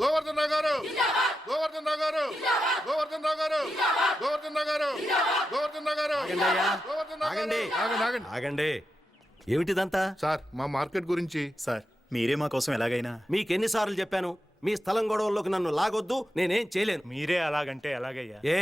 గోవర్ధన్ రావు గారు, గోవర్ధన్ రావు గారు, గోవర్ధన్ రావు గారు, గోవర్ధన్ రావు గారు, గోవర్ధన్ రావు గారు, గోవర్ధన్ రావు గారు. ఆగండి. ఆగండి. ఏమిటిదంతా? సార్ మా మార్కెట్ గురించి. సార్ మీరే మా కోసం ఎలాగైనా. మీకెన్నిసార్లు చెప్పాను మీ స్థలం గొడవల్లోకి నన్ను లాగొద్దు, నేనేం చేయలేను. మీరే అలాగంటే ఎలాగయ్యా? ఏ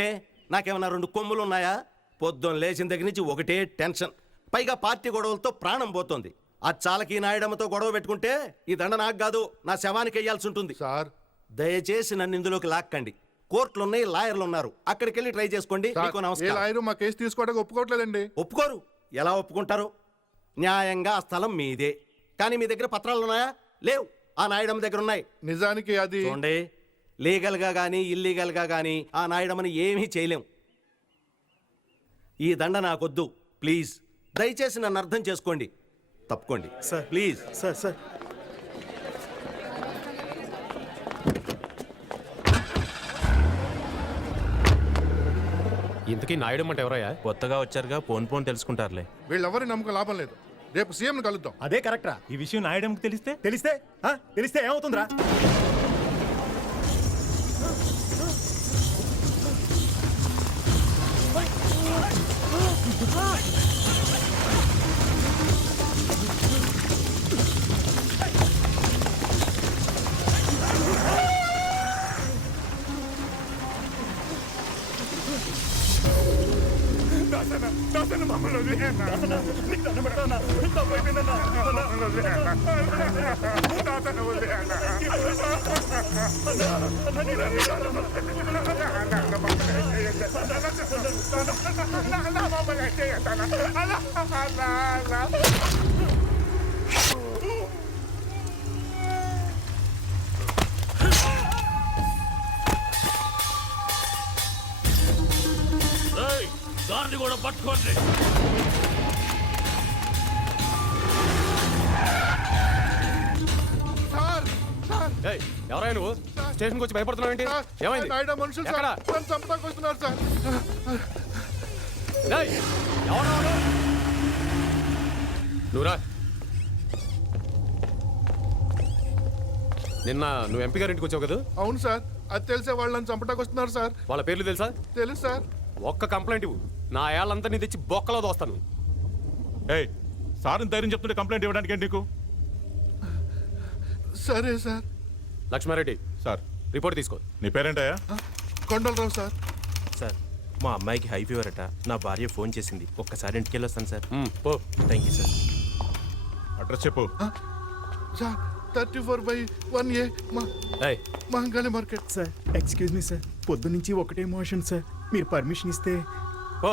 నాకేమన్నా 2 కొమ్ములు ఉన్నాయా? పొద్దున్న లేచిన దగ్గర నుంచి ఒకటే టెన్షన్, పైగా పార్టీ గొడవలతో ప్రాణం పోతోంది. ఆ చాలకి నాయడమ్మతో గొడవ పెట్టుకుంటే ఈ దండ నాకు కాదు, నా శవానికి వెయ్యాల్సి ఉంటుంది. సార్ దయచేసి నన్ను ఇందులోకి లాక్కండి. కోర్టులున్నాయి, లాయర్లు ఉన్నారు, అక్కడికి వెళ్ళి ట్రై చేసుకోండి. మీకు ఏ నమస్కారం. లాయరు మా కేసు తీసుకోవడానికి ఒప్పుకోవట్లేదండి. ఒప్పుకోరు? ఎలా ఒప్పుకుంటారు? న్యాయంగా ఆ స్థలం మీదే, కానీ మీ దగ్గర పత్రాలు ఉన్నాయా? లేవు. ఆ నాయడమ్మ దగ్గర ఉన్నాయి. నిజానికి అది చూడండి, లీగల్ గా గానీ ఇల్లీగల్ గా గానీ ఆ నాయడమని ఏమీ చేయలేం. ఈ దండ నాకొద్దు, ప్లీజ్. దయచేసి నన్ను అర్థం చేసుకోండి. తప్పుకోండి సార్. ప్లీజ్. సార్ ఇంతకీ నాయుడు అంటే ఎవరయ్యా? కొత్తగా వచ్చారుగా, పోన్ తెలుసుకుంటారులే. వీళ్ళెవరి నమ్మకం లాభం లేదు. రేపు సీఎం కలుద్దాం. అదే కరెక్టరా? ఈ విషయం నాయడంకి తెలిస్తే ఏమవుతుందిరా? దాన్ని కూడా పట్టుకోండి. ఎవరైనా నువ్వు స్టేషన్కి వచ్చి భయపడుతున్నావు ఏంటి? ఏమైంది? నాయుడు మనుషులు సార్ నన్ను చంపడానికి వస్తున్నారు సార్. నువ్వురా. నిన్న నువ్వు ఎంపీ గారి ఇంటికి వచ్చావు కదా? అవును సార్, అది తెలిసే వాళ్ళు నన్ను చంపడానికి వస్తున్నారు సార్. వాళ్ళ పేర్లు తెలుసా? తెలుసు సార్. ఒక్క కంప్లైంట్ ఇవ్వు, నా ఏళ్ళంతా నీ తెచ్చి బొక్కలో దోస్తాను. ఏయ్, సార్ని ధైర్యం చెప్తుంటే కంప్లైంట్ ఇవ్వడానికి ఏంటి నీకు? సరే సార్. లక్ష్మారెడ్డి సార్ రిపోర్ట్ తీసుకో. నీ పేరేంటయ్యా? కొండలరావు సార్. సార్, మా అమ్మాయికి హై ఫీవర్ అట. నా భార్య ఫోన్ చేసింది, ఒక్కసారి ఇంటికి వెళ్ళొస్తాను సార్. పో. Thank you sir. అడ్రస్ చెప్పు. Sir 34/1A Mahankali market. Sir excuse me sir, పొద్దు నుంచి ఒకటే మోషన్ సార్. మీరు పర్మిషన్ ఇస్తే. పో.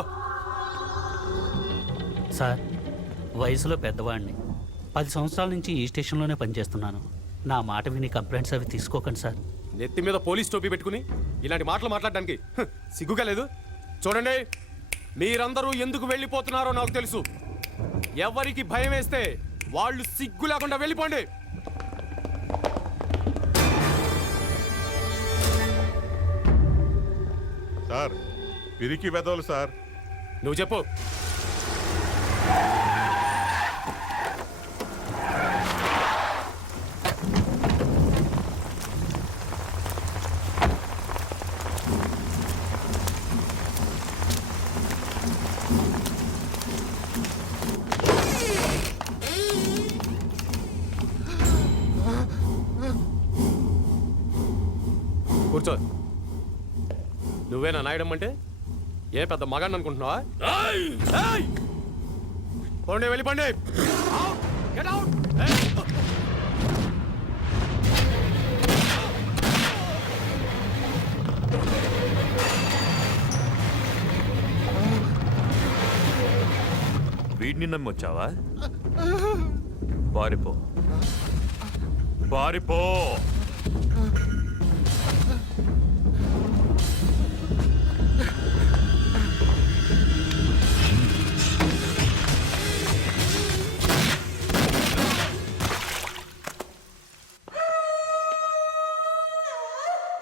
సార్, వయసులో పెద్దవాడిని. 10 సంవత్సరాల నుంచి ఈ స్టేషన్లోనే పనిచేస్తున్నాను. నా మాట విని కంప్లైంట్స్ అవి తీసుకోకండి సార్. నెత్తి మీద పోలీస్ టోపీ పెట్టుకుని ఇలాంటి మాటలు మాట్లాడడానికి సిగ్గుగా లేదు? చూడండి, మీరందరూ ఎందుకు వెళ్ళిపోతున్నారో నాకు తెలుసు. ఎవరికి భయం వేస్తే వాళ్ళు సిగ్గు లేకుండా వెళ్ళిపోండి. సార్ పిరికి వెదవులు సార్. నువ్వు చెప్పు. కూర్చో. నువ్వేనా నాయడమ్మంటే? ఏ పెద్ద మగాన్ని అనుకుంటున్నావా? పోండి, వెళ్ళిపోండి. వీడిని నమ్మొచ్చావా? పారిపో, పారిపో.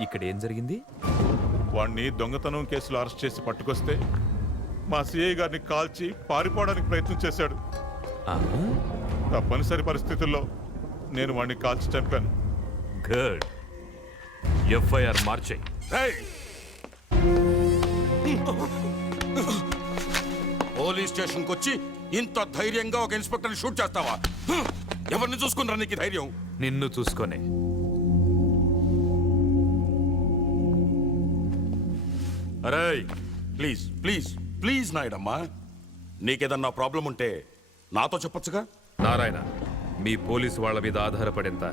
ఇక్కడ ఏం జరిగింది? వాణ్ణి దొంగతనం కేసులో అరెస్ట్ చేసి పట్టుకొస్తే మా సిఐ గారిని కాల్చి పారిపోవడానికి ప్రయత్నం చేశాడు. తప్పనిసరి పరిస్థితుల్లో నేను వాణ్ణి కాల్చి చంపాను. గుడ్. ఎఫ్ఐఆర్ మార్చేయి. పోలీస్ స్టేషన్కి వచ్చి ఇంత ధైర్యంగా ఒక ఇన్స్పెక్టర్ని షూట్ చేస్తావా? ఎవరిని చూసుకున్నారా నీకు ఈ ధైర్యం? నిన్ను చూసుకొని. అరే ప్లీజ్ ప్లీజ్ ప్లీజ్ నాయుడమ్మా, నీకేదన్నా ప్రాబ్లం ఉంటే నాతో చెప్పొచ్చుగా. నారాయణ, మీ పోలీసు వాళ్ళ మీద ఆధారపడేంత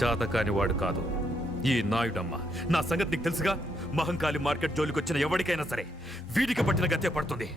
చాతకాని వాడు కాదు ఈ నాయుడమ్మ. నా సంగతి నీకు తెలుసుగా. మహంకాళి మార్కెట్ జోలికి వచ్చిన ఎవరికైనా సరే వీడికి పట్టిన గతే పడుతుంది.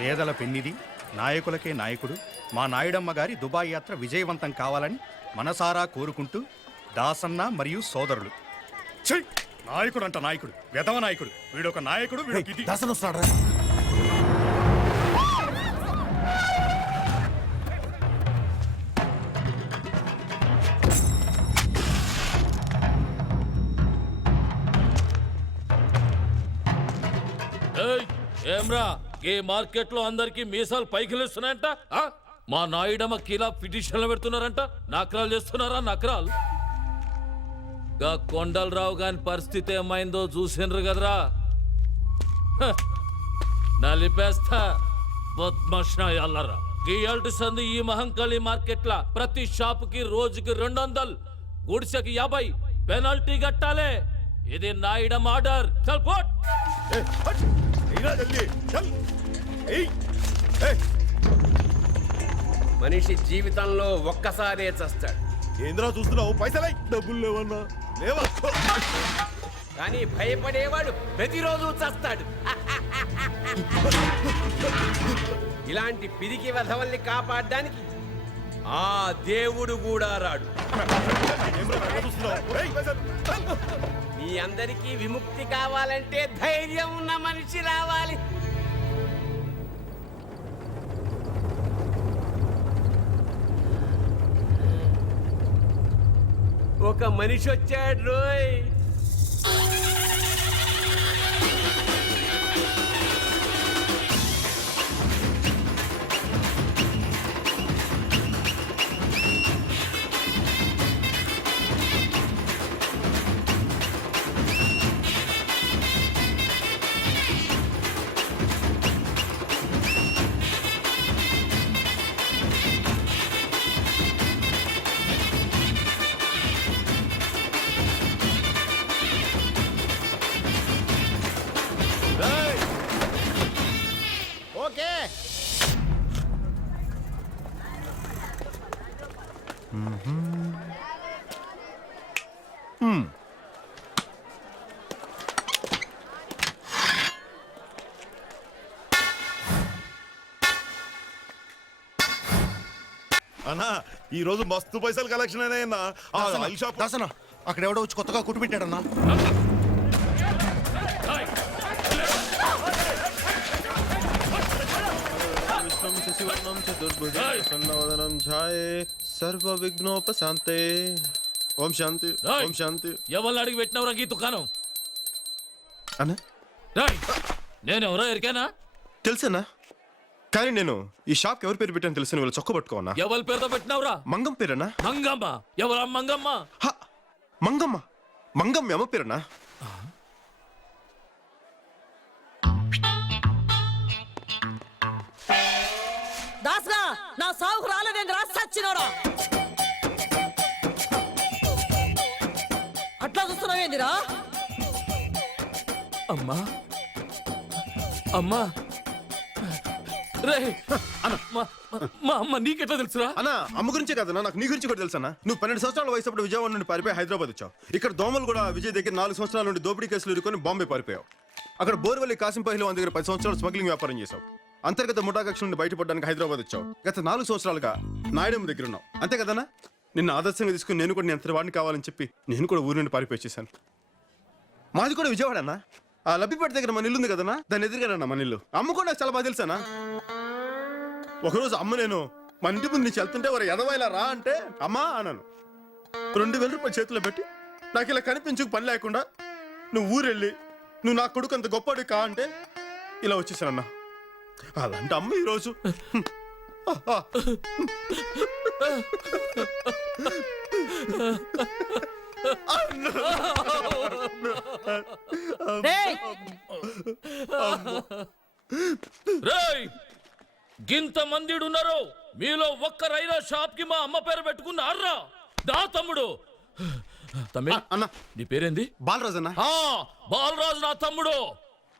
పేదల పెన్నిది, నాయకులకే నాయకుడు, మా నాయుడమ్మ గారి దుబాయ్ యాత్ర విజయవంతం కావాలని మనసారా కోరుకుంటూ దాసన్న మరియు సోదరులు. నాయకుడు అంట నాయకుడు, వెధవ నాయకుడు, వీడొక నాయకుడు. దర్శనం వస్తాడా? ఏమ్రా, ఈ మార్కెట్ లో అందరికి మీసాలు పైకి లేస్తున్నాయంట. మా నాయుడమ్మ కీలా పిటిషన్లు పెడుతున్నారంట. నకరాలు చేస్తున్నారా? నకరాలు. గా కొండలరావు గాని పరిస్థితి ఏమైందో చూసిండ్రు కదరా. నలిపేస్తా బద్మాషాయల్లరా. గీయాల్టి సంది ఈ మహంకాళి మార్కెట్ లా ప్రతి షాపుకి రోజుకి 200, గుడిసెకి 50 పెనాల్టీ కట్టాలి. ఇది నాయుడమ్మ ఆర్డర్. చల్ పోట్. మనిషి జీవితంలో ఒక్కసారే చస్తాడు. ఏంద్రా చూస్తున్నావు? పైసలై డబ్బులు లేవన్నా లేవా? కానీ భయపడేవాడు ప్రతిరోజు చస్తాడు. ఇలాంటి పిరికి వెధవల్ని కాపాడడానికి ఆ దేవుడు కూడా రాడు. మీ అందరికీ విముక్తి కావాలంటే ధైర్యం ఉన్న మనిషి రావాలి. ఒక మనిషి వచ్చాడు రోయ్. అన్నా ఈ రోజు మస్తు పైసలు కలెక్షన్ అయినా ఆయిల్ షాప్ దాసన అక్కడ ఎవడో వచ్చి కొత్తగా కుట్టు పెట్టాడన్నా. సర్వ విఘ్నోపశాంతే. ఓం శాంతి. ఓం శాంతి. ఎవరిని అడిగి పెట్టినవరా ఈ దుకాణం? అన్నా నేనెవరో ఎరికేనా? తెలుసన్నా, కానీ నేను ఈ షాప్ ఎవరి పేరు పెట్టాను తెలుసు. వీళ్ళు చొక్క పట్టుకోనా? ఎవరి పేరుతో పెట్టినవరా? మంగం పేరన్నా. మంగమ్మ? ఎవరా మంగమ్మ? మంగమ్మ. మంగమ్మ అమ్మ పేరన్నా. దాసరా నా సాగుకు రాలేదేంద్రా సచ్చినోడా? అట్లా చూస్తున్నావేందిరా? అమ్మా అమ్మా రే మా అమ్మ నీకెట్లా తెలుసురా? అన్నా అమ్మ గురించే కదన్నా, నాకు నీ గురించి కూడా తెలుసా. నువ్వు 12 సంవత్సరాల వయసు అప్పుడు విజయవాడ నుండి పారిపోయి హైదరాబాద్ వచ్చావు. ఇక్కడ దోమలు కూడా విజయ్ దగ్గర 4 సంవత్సరాల నుండి దోపిడీ కేసులు ఇరుకొని బాంబే పారిపోయావు. అక్కడ బోర్వల్లి కాసింపహిలో వాళ్ళ దగ్గర 10 సంవత్సరాలు స్మగ్లింగ్ వ్యాపారం చేశావు. అంతర్గత ముఠాకక్ష నుండి బయటపడడానికి హైదరాబాద్ వచ్చావు. గత 4 సంవత్సరాలుగా నాయుడమ్మ దగ్గర ఉన్నావు. అంతే కదన్నా? నిన్ను ఆదర్శంగా తీసుకుని నేను కూడా ఎంత వాడిని కావాలని చెప్పి నేను కూడా ఊరి నుండి పారిపోయి వచ్చేసాను. మాది కూడా విజయవాడ అన్న. ఆ లబ్బిపేట దగ్గర మన ఇల్లు ఉంది కదన్నా, దాన్ని ఎదురుగానన్నా మన ఇల్లు. అమ్మ కూడా నాకు చాలా బాగా తెలుసానా. ఒకరోజు అమ్మ నేను మన ఇంటి ముందు నుంచి వెళ్తుంటే వారు ఎదవైలా రా అంటే అమ్మా అన్నాను. 2000 రూపాయలు చేతిలో పెట్టి నాకు ఇలా కనిపించుకు పని లేకుండా నువ్వు ఊరెళ్ళి నువ్వు నా కొడుకు అంత గొప్పడు కా అంటే ఇలా వచ్చేసానన్నా. అలాంటి అమ్మ ఈరోజు రేయ్ గింత మందిడు ఉన్నారు, మీలో ఒక్కరైనా షాప్ కి మా అమ్మ పేరు పెట్టుకున్నారా? దా తమ్ముడు. తమ్మి అన్న నీ పేరేంది? బాలరాజు అన్న. బాలరాజు నా తమ్ముడు.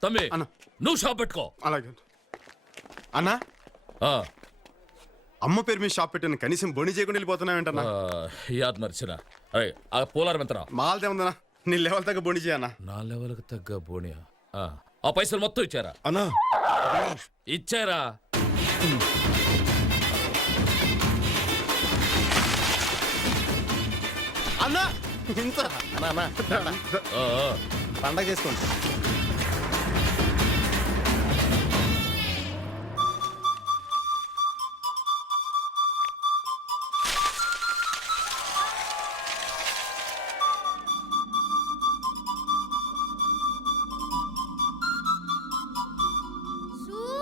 తమ్మి అన్న నువ్వు షాప్ పెట్టుకో. అలాగే అన్నా. అమ్మ పేరు మీద షాప్ పెట్టాను, కనీసం బొని చేయకుండా వెళ్ళిపోతున్నావేంటన్నా? యాద్ మర్చినా. అరే ఆ పోలారం ఎంతరా? మాల్దే ఉందన్నా, నీ లెవెల్ తగ్గ బొని చేయన్నా. నా లెవెల్కి తగ్గ బోనియా? ఆ పైసలు మొత్తం ఇచ్చారా? అన్నా ఇచ్చారా? అన్నా ఇంత అన్నా పండగ చేసుకోండి.